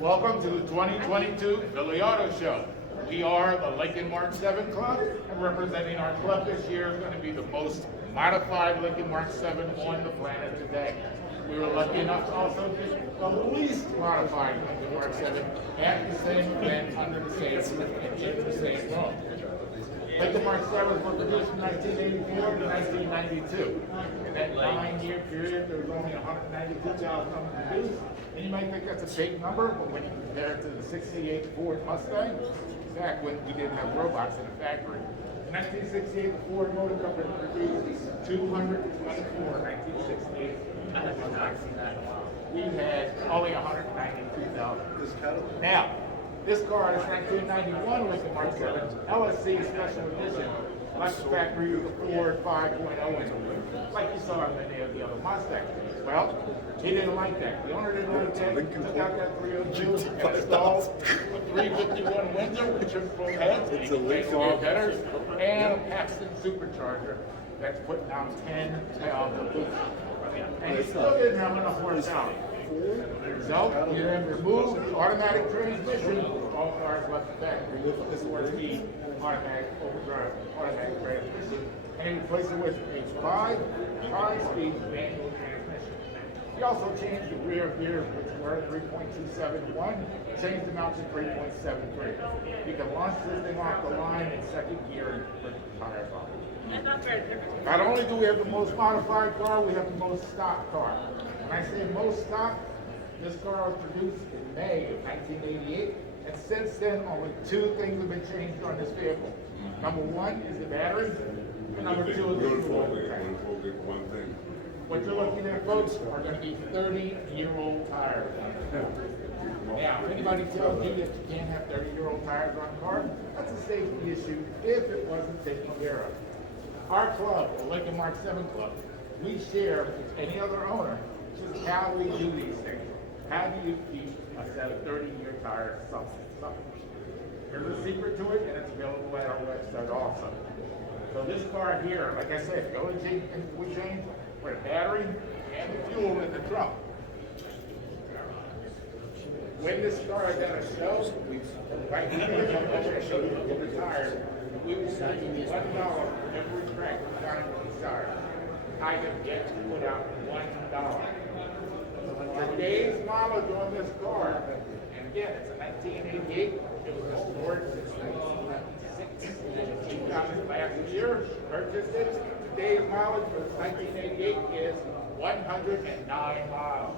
Welcome to the 2022 Philly Auto Show. We are the Lincoln Mark VII Club, and representing our club this year is going to be the most modified Lincoln Mark VII on the planet today. We were lucky enough to also be the least modified Lincoln Mark VII at the same event under the same in the same room. Lincoln Mark VIIs were produced from 1984 to 1992. In that 9-year period, there was only 192,000 of them produced. And you might think that's a big number, but when you compare it to the 68 Ford Mustang, back when we didn't have robots in the factory. In 1968, the Ford Motor Company produced 224 1968. We had only 192,000. Now, this car is 1991 Lincoln Mark VII LSC Special Edition. Like the factory with the Ford 5.0 engine, like you saw on many of the other Mustangs. Well, he didn't like that. The owner didn't like that. He took out that 302 and installed a 351 Windsor with triple heads, and he replaced all headers, and a Paxton supercharger that's putting down 10 pounds of boost. And he still didn't have enough horsepower. So, you have removed the automatic transmission, all cars left the factory. This was the automatic overdrive, automatic transmission, and he replaced it with a 5-speed manual transmission. He also changed the rear gears, which were 3.271, changed them out to 3.73. You can launch this thing off the line in second gear and put the tires on. Not only do we have the most modified car, we have the most stock car. When I say most stock, this car was produced in May of 1988, and since then, only 2 things have been changed on this vehicle. Number 1 is the battery, and number 2 is the fuel tank. What you're looking at, folks, are going to be 30-year-old tires. Now, if anybody tells you that you can't have 30-year-old tires on a car, that's a safety issue if it wasn't taken care of. Our club, the Lincoln Mark VII Club, we share with any other owner just how we do these things. How do you keep a set of 30-year tires something? There's a secret to it, and it's available at our website also. So this car here, like I said, the only thing we changed were the battery and the fuel in the trunk. When this car is at a show, right here, I'm going to show you the tires. We will sell you $1 for every crack we find on these tires. I have yet to put out $1. Today's mileage on this car, and again, it's a 1988, it was restored since 1996. We got it last year, purchased it. Today's mileage for 1988 is 109 miles.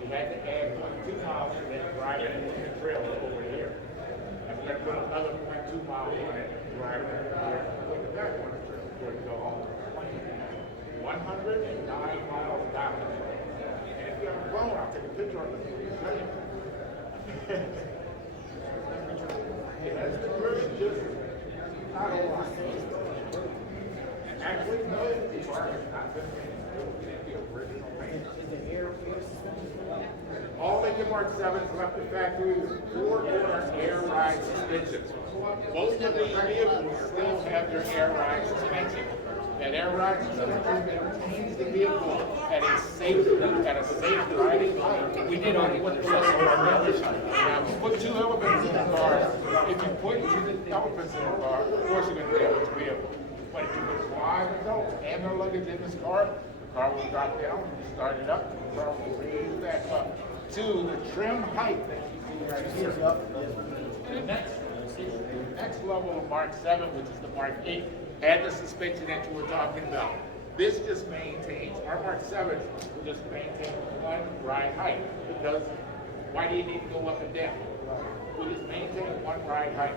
We had to add 0.2 miles to that drive it in the trailer over here. And we're going to put another 0.2 miles on it and drive it here, put it back on the trailer before you go home. 109 miles down. If you have a phone, I'll take a picture of it. That's the version, just not a lot. Actually, no, the car has not been made. The original paint. All Lincoln Mark VIIs left the factory with 4-corner air ride suspensions. Most of these vehicles still have their air ride suspension. That air ride suspension maintains the vehicle at a safe riding height. We did only put the Now, we put 2 elephants in the car. If you put 2 elephants in the car, of course you're going to damage the vehicle. But if you put 5 adults and their luggage in this car, the car will drop down, you start it up, the car will raise back up to the trim height that you see right here. The next level of Mark VII, which is the Mark VIII, had the suspension that you were talking about. This just maintains, our Mark VII will just maintain 1 ride height. Because why do you need to go up and down? We just maintain 1 ride height.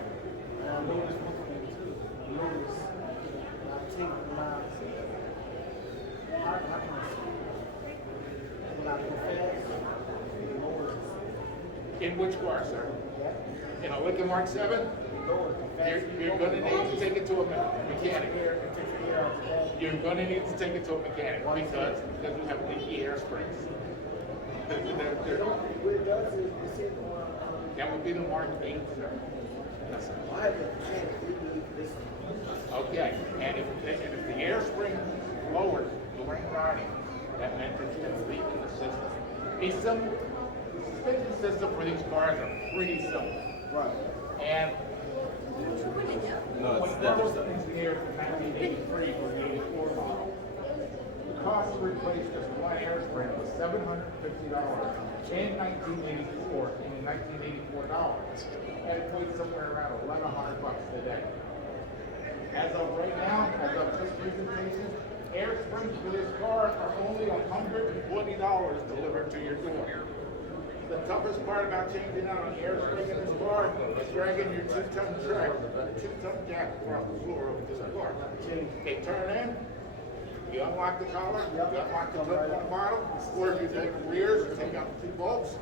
In which car, sir? In a Lincoln Mark VII? You're going to need to take it to a mechanic. You're going to need to take it to a mechanic because we have leaky air springs. That would be the Mark VIII, sir. Okay, and if the air spring lowered during riding, that meant that you had a leak in the system. The suspension system for these cars are pretty simple. Right. And No, when it's never Carlos something. engineered from 1983 was the 84 model, the cost to replace just one air spring was $750 in 1984. That equates somewhere around $1,100 today. As of right now, as of this presentation, air springs for this car are only $120 delivered to your door. The toughest part about changing out an air spring in this car is dragging your 2-ton jack across the floor over to the car. They turn in, you unlock the collar, you unlock the clip on the bottom, or if you take the rears, you take out the 2 bolts,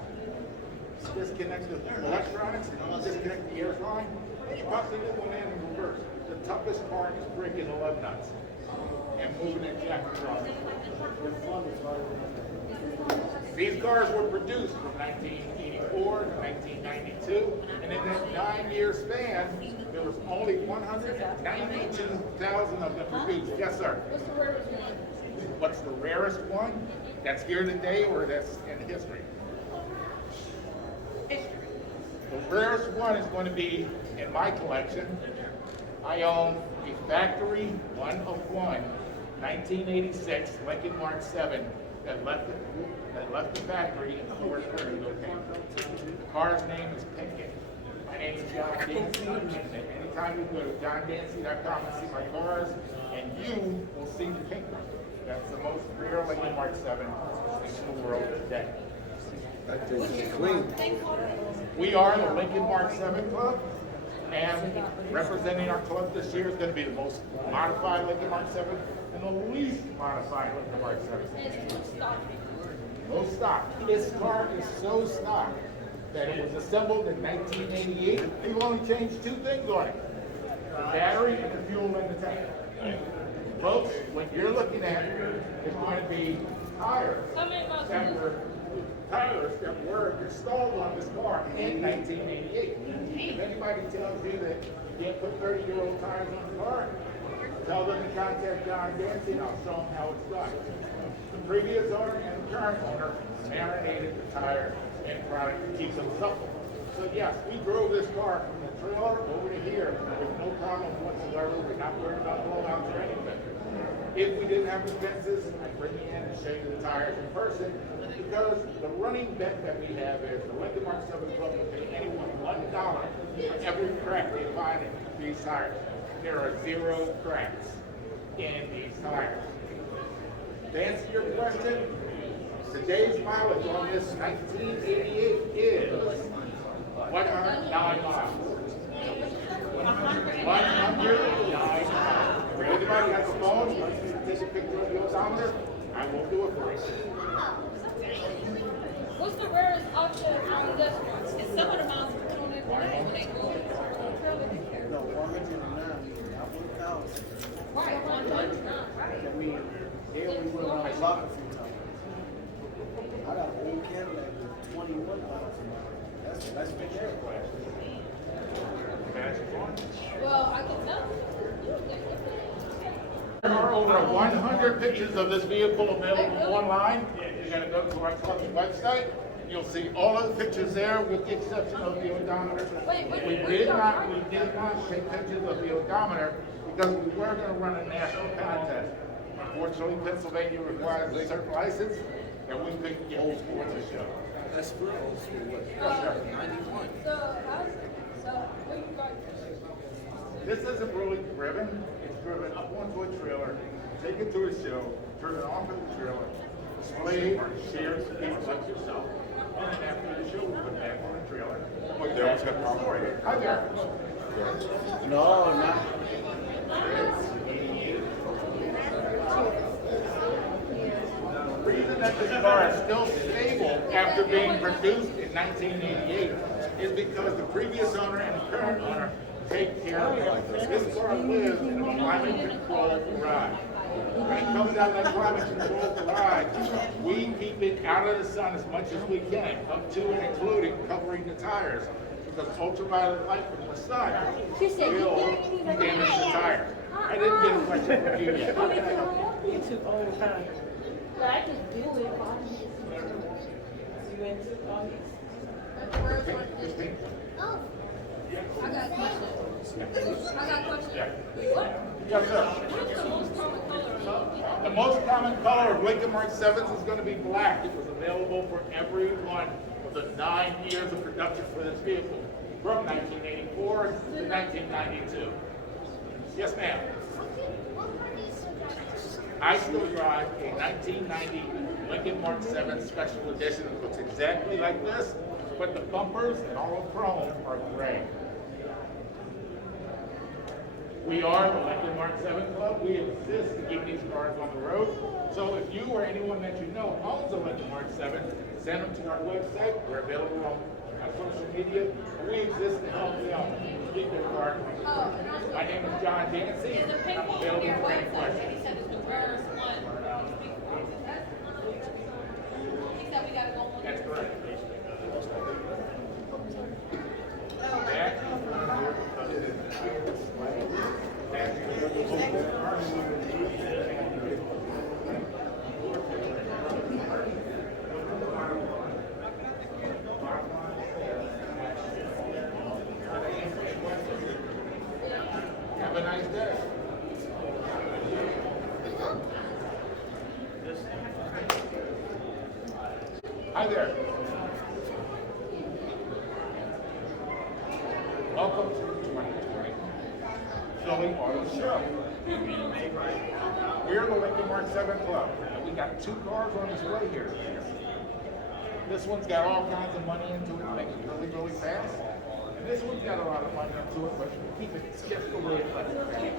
disconnect the electronics, disconnect the air line, and you pop the new one in reverse. The toughest part is breaking the lug nuts and moving that jack across. These cars were produced from 1984 to 1992, and in that 9-year span, there was only 192,000 of them produced. Yes, sir. What's the rarest one? That's here today, or that's in history? The rarest one is going to be in my collection. I own a factory 1 of 1, 1986 Lincoln Mark VII that left the factory in the Fort Worth location. The car's name is Pinkett. My name is John Dancy, and anytime you go to johndancy.com and see my cars, and you will see the pink one. That's the most rare Lincoln Mark VII in the world today. That thing is clean. We are the Lincoln Mark VII Club, and representing our club this year is going to be the most modified Lincoln Mark VII and the least modified Lincoln Mark VII. No stock. This car is so stock that it was assembled in 1988. We've only changed 2 things on it: the battery and the fuel in the tank. Folks, what you're looking at is going to be tires that were installed on this car in 1988. If anybody tells you that you can't put 30-year-old tires on the car, tell them to contact John Dancy and I'll show them how it's done. The previous owner and the current owner marinated the tire in product to keep them supple. So yes, we drove this car from the trailer over to here with no problem whatsoever. We're not worried about blowouts or anything. If we didn't have the fences, I'd bring you in and show you the tires in person, because the running bet that we have is the Lincoln Mark VII Club will pay anyone $1 for every crack they find in these tires. There are 0 cracks in these tires. To answer your question, today's mileage on this 1988 is 109 miles. 109 miles. If anybody has a phone, take a picture of the odometer, I will do it for you. What's the rarest option on this one? Because some of the miles are put on it when they go on the trailer. No, 109, not 1,000. Right, 109. I mean, they only went around the block a few times. I got an old Cadillac with 21,000 miles. That's for sure. Well, I can tell. There are over 100 pictures of this vehicle available online. You're going to go to our club's website. You'll see all of the pictures there, with the exception of the odometer. We did not take pictures of the odometer because we were going to run a national contest. Unfortunately, Pennsylvania requires a certain license that we couldn't get before the show. That's for old school. What? Yes, sir. 91. This isn't really driven. It's driven up onto a trailer, taken to a show, driven off of the trailer, displayed or shared with people like yourself, and then after the show, we put back on the trailer. Well, there was a story. Hi there. No, not. The reason that this car is still stable after being produced in 1988 is because the previous owner and the current owner take care of it. This car lives in a climate-controlled garage. When it comes out of that climate-controlled garage, we keep it out of the sun as much as we can, up to and including covering the tires, because ultraviolet light from the sun will damage the tires. I didn't get a question from you yet. You too old, huh? But I just do it. You went too old. I got a question. Yeah. What? Yes, sir. What's the most common color? The most common color of Lincoln Mark VII is going to be black. It was available for every one of the 9 years of production for this vehicle, from 1984 to 1992. Yes, ma'am. I still drive a 1990 Lincoln Mark VII Special Edition. It looks exactly like this, but the bumpers and all the chrome are gray. We are the Lincoln Mark VII Club. We exist to keep these cars on the road. So if you or anyone that you know owns a Lincoln Mark VII, send them to our website. We're available on social media. We exist to help them keep their car on the road. My name is John Dancy. There's a I'm picture on available your for any website that questions. he said is the rarest one. He said we gotta go on. That's correct. Jack? Have a nice day. Hi there. Welcome to the 2020 Philly Auto Show. We're the Lincoln Mark VII Club, and we got 2 cars on display here. This one's got all kinds of money into it, make it really, really fast. And this one's got a lot of money into it, but keep it just the way it left it.